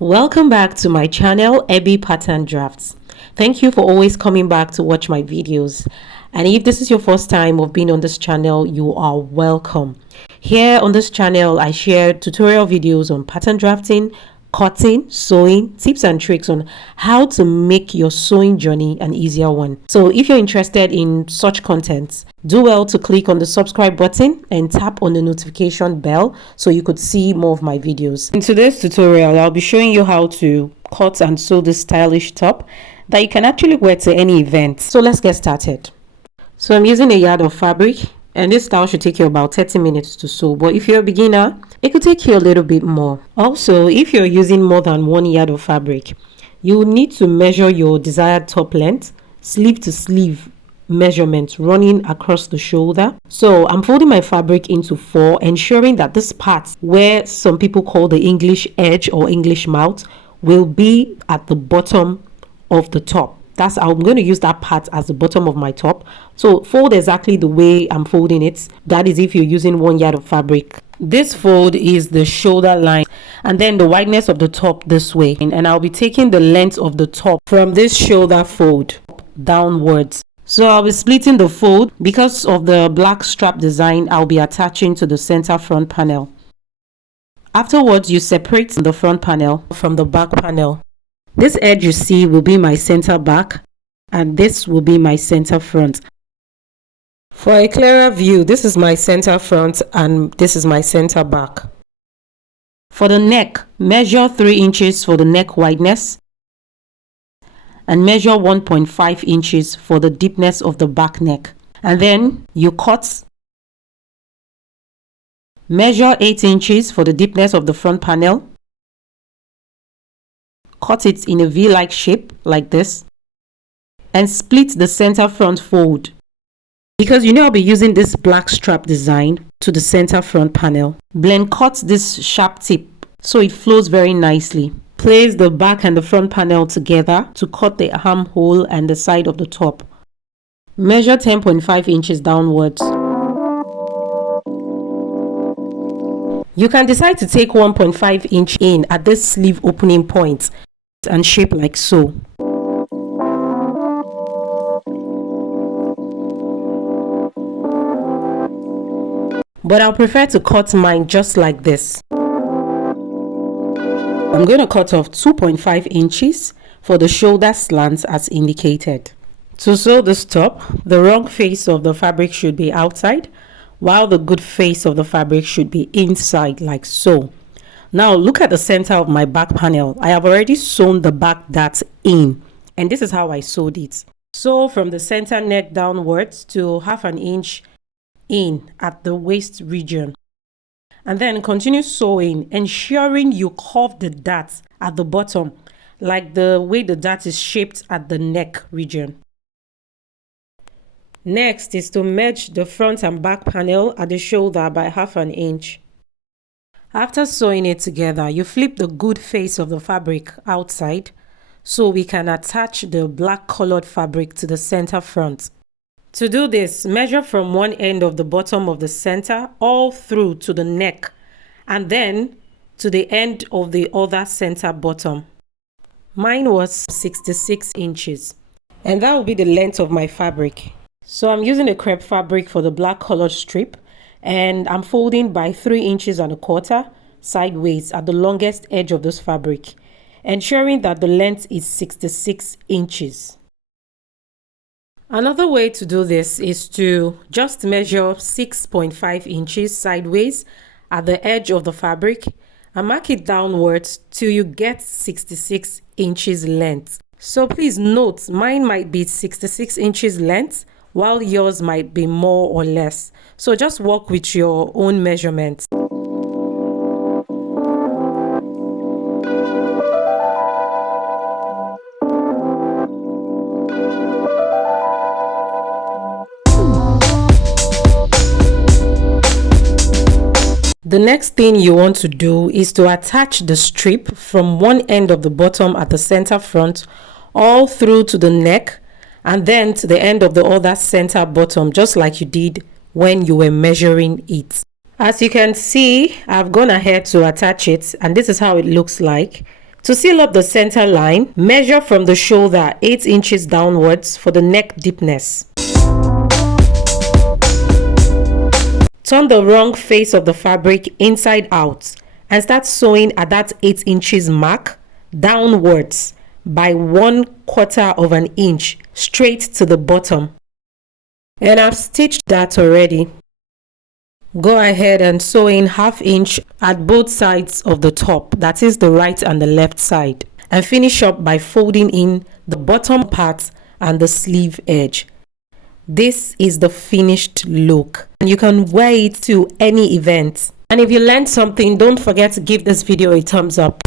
Welcome back to my channel, Ebby Pattern Drafts. Thank you for always coming back to watch my videos. And if this is your first time of being on this channel, you are welcome. Here on this channel, I share tutorial videos on pattern drafting, cutting, sewing, tips and tricks on how to make your sewing journey an easier one. So if you're interested in such content, do well to click on the subscribe button and tap on the notification bell so you could see more of my videos. In today's tutorial, I'll be showing you how to cut and sew this stylish top that you can actually wear to any event. So let's get started. So I'm using a yard of fabric, and this style should take you about 30 minutes to sew, but if you're a beginner, it could take you a little bit more. Also, if you're using more than 1 yard of fabric, you will need to measure your desired top length, sleeve to sleeve measurement running across the shoulder. So I'm folding my fabric into 4, ensuring that this part, where some people call the English edge or English mouth, will be at the bottom of the top. I'm going to use that part as the bottom of my top. So fold exactly the way I'm folding it. That is if you're using 1 yard of fabric. This fold is the shoulder line, and then the wideness of the top this way. And I'll be taking the length of the top from this shoulder fold downwards. So I'll be splitting the fold. Because of the black strap design, I'll be attaching to the center front panel. Afterwards, you separate the front panel from the back panel. This edge you see will be my center back, and this will be my center front. For a clearer view, this is my center front and this is my center back. For the neck, measure 3 inches for the neck wideness and measure 1.5 inches for the deepness of the back neck. And then you cut. Measure 8 inches for the deepness of the front panel. Cut it in a V-like shape like this and split the center front fold. Because I'll be using this black strap design to the center front panel. Blend cut this sharp tip so it flows very nicely. Place the back and the front panel together to cut the armhole and the side of the top. Measure 10.5 inches downwards. You can decide to take 1.5 inch in at this sleeve opening point and shape like so. But I'll prefer to cut mine just like this. I'm going to cut off 2.5 inches for the shoulder slants as indicated. To sew this top, the wrong face of the fabric should be outside, while the good face of the fabric should be inside like so. Now look at the center of my back panel. I have already sewn the back dart in, and this is how I sewed it. Sew from the center neck downwards to 1/2 inch in at the waist region, and then continue sewing, ensuring you curve the dart at the bottom like the way the dart is shaped at the neck region. Next is to merge the front and back panel at the shoulder by 1/2 inch. After sewing it together, you flip the good face of the fabric outside so we can attach the black colored fabric to the center front. To do this, measure from one end of the bottom of the center all through to the neck and then to the end of the other center bottom. Mine was 66 inches, and that will be the length of my fabric. So I'm using a crepe fabric for the black colored strip, and I'm folding by 3 inches and a quarter sideways at the longest edge of this fabric, ensuring that the length is 66 inches. Another way to do this is to just measure 6.5 inches sideways at the edge of the fabric and mark it downwards till you get 66 inches length. So please note, mine might be 66 inches length, while yours might be more or less. So just work with your own measurements. The next thing you want to do is to attach the strip from one end of the bottom at the center front all through to the neck and then to the end of the other center bottom, just like you did when you were measuring it. As you can see, I've gone ahead to attach it, and this is how it looks like. To seal up the center line, measure from the shoulder 8 inches downwards for the neck deepness. Turn the wrong face of the fabric inside out and start sewing at that 8 inches mark downwards by 1/4 of an inch straight to the bottom. And I've stitched that already. Go ahead and sew in 1/2 inch at both sides of the top, that is the right and the left side, and finish up by folding in the bottom part and the sleeve edge. This is the finished look, and you can wear it to any event. And if you learned something, don't forget to give this video a thumbs up.